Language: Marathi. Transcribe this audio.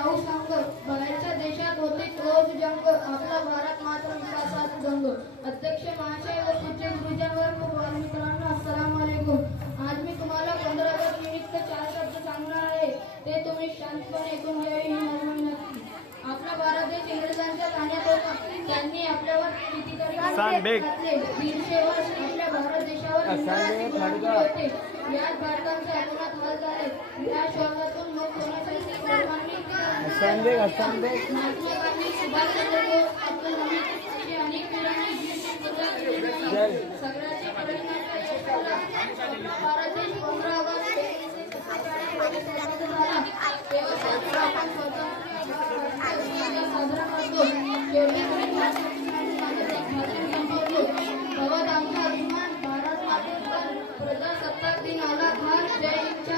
राहू सांग, बाहेरच्या देशात होते रोज जंग, आपला भारत मात्र विकासात जंग. अध्यक्ष महाशय व पूज्य गुरुजनवर मित्रांनो, अस्सलाम वालेकुम. आज मी तुम्हाला 15 ऑगस्ट निमित्त 4 शब्द सांगणार आहे. ते तुम्ही शांतपणे ऐकून घ्यावे ही माझी विनंती. आपला भारत देश इंग्रजांच्या ताण्यात होता. त्यांनी आपल्यावर कितीतरी घातले. 150 वर्ष आपल्या भारत देशावर इंग्रजांची गुलामी होते. याच भारताचे अतोनात हाल झाले. या शोधातून लोक होण्यासाठी सर्वांनी महात्मा गांधी, सुभाषचंद्र बोस, अब्दुल हमीद अशी अनेक वीरांनी जीवाची पूजा केलेली आहे. सगळ्याची परिणाम यश आला. आपला भारत देश 15 ऑगस्ट 1947 रोजी स्वतंत्र झाला. तेव्हा साजरा आपण स्वतंत्र साजरा करतो. शेवटी तेव्हा आमचा अभिमान भारत मातेचा प्रजासत्ताक दिन आला. भारत जय इच्छा